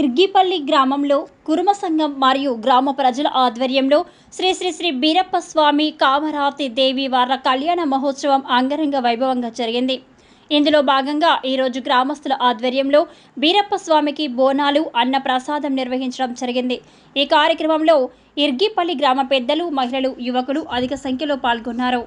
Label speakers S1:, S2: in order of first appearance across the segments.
S1: ఇర్గిపల్లి గ్రామంలో కురుమ సంఘం మరియు గ్రామ ప్రజల ఆధ్వర్యంలో శ్రీ శ్రీ శ్రీ బీరప్ప స్వామి కామరాతి దేవి వార్ల కళ్యాణ మహోత్సవం అంగరంగ వైభవంగా జరిగింది. ఇందులో భాగంగా ఈరోజు గ్రామస్తుల ఆధ్వర్యంలో బీరప్ప స్వామికి బోనాలు అన్న ప్రసాదం నిర్వహించడం జరిగింది. ఈ కార్యక్రమంలో ఇర్గిపల్లి గ్రామ పెద్దలు మహిళలు యువకులు అధిక సంఖ్యలో పాల్గొన్నారు.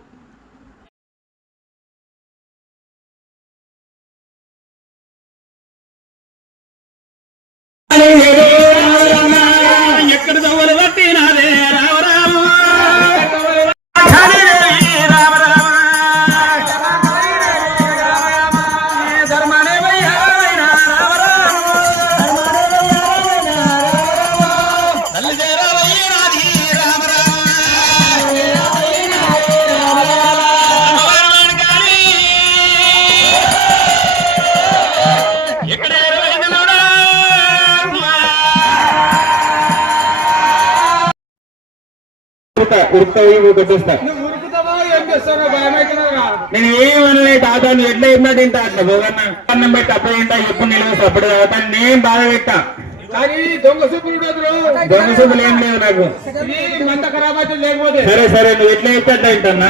S2: ఉరుకుతా కొట్టేస్తా
S3: చేస్తావో భయమైతున్నావుగా
S2: నేను తాత నువ్వు ఎట్లా ఏమన్నా తింటా అట్లా. పోగన్నా అన్నం పెట్టి అప్పుడు తింటా ఎప్పుడు నిలవ అప్పుడు తాగుతా నేను బాగా పెట్టా.
S3: దొంగ సూపులు
S2: ఏం లేవు నాకు. సరే సరే నువ్వు ఎట్లా అట్లా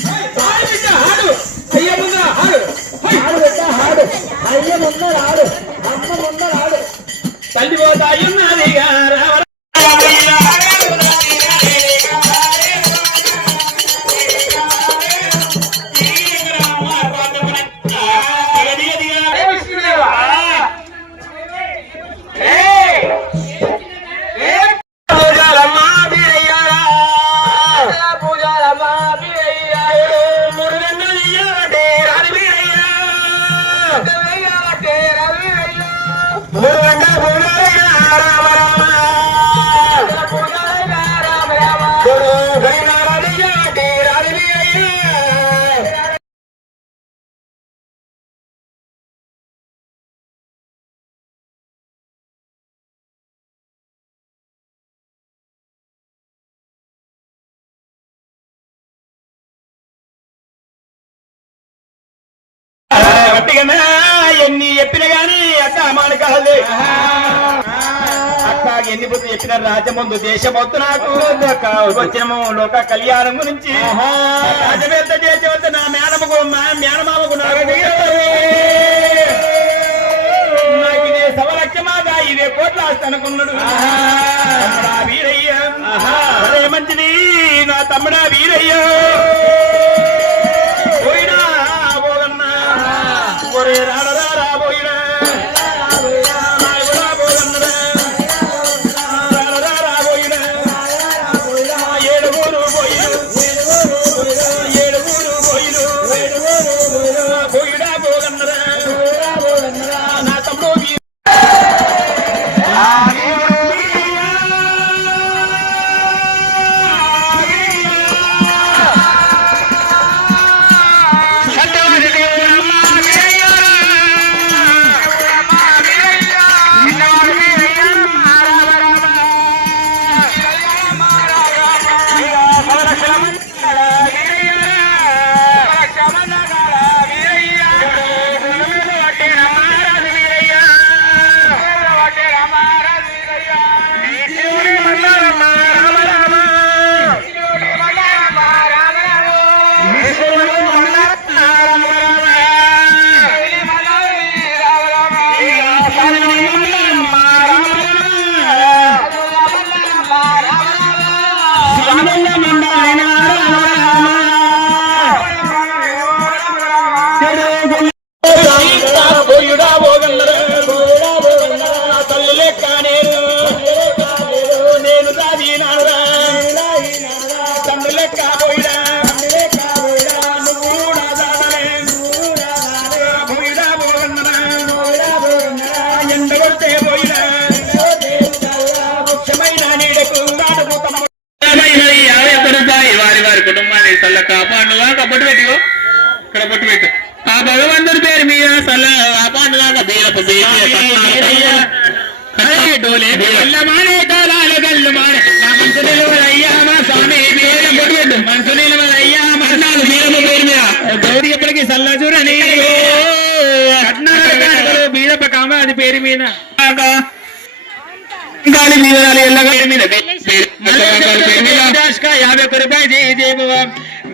S3: చెప్పిన గాని అక్క అమాని కాదు. అక్క ఎన్ని బుద్ధి చెప్పిన రాజముందు దేశమొత్తు నాకు. లోక వచ్చినము లోక కళ్యాణం గురించి. రాజవేత్త చేసి వద్ద నా మేనముకు మా మేనమామకు నాకు. ఇదే సవలక్ష్యమాగా ఇదే కోట్ల అనుకున్నాడు. వీరయ్య. మంచిది నా తమ్ముడా వీరయ్య.
S4: కబట్టి పెట్టుకో. ఇక్కడ బొట్టు పెట్టు. ఆ భగవంతుడి పేరు మీద చల్ల కాపాడుగా బీరపు
S2: డోలే. మానే తాళాలు గల్లు మానే. మనసు నిలవదయ్యా మా స్వామి. మనసు పేరు మీద. గౌరీ ఎప్పటికీ సల్ల చూడని కట్నాలు బీరప్ప కామ అది పేరు మీద. గాలి ఎల్లగా పేరు మీద. యాభై ఒక్క రూపాయలు జై జై బాబా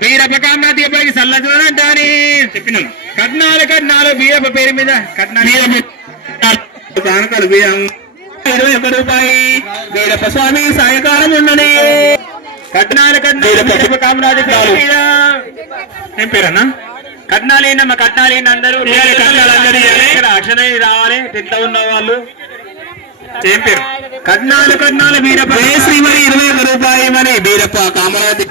S2: బీరప్ప కామనాథ్ ఎప్పటికీ సల్ల చూడంటాని చెప్పినాను కట్నాలు కట్నాలు బీరప్ప పేరు మీద కట్నాలు. ఇరవై ఒక్క రూపాయి. వీరప్ప స్వామి సాయంకాలం ఉండని కట్నాలు కట్నాలు కామరాజు పేరు మీద. ఏం పేరన్నా? కట్నాలు ఏంటమ్మా? కట్నాలు ఏంటి అందరూ అక్షర రావాలి. ఎంత ఉన్న వాళ్ళు. ఏం పేరు కట్నాలు కట్నాలు వీరప్ప శ్రీమణి ఇరవై ఒక్క రూపాయి మరి వీరప్ప కామరాజు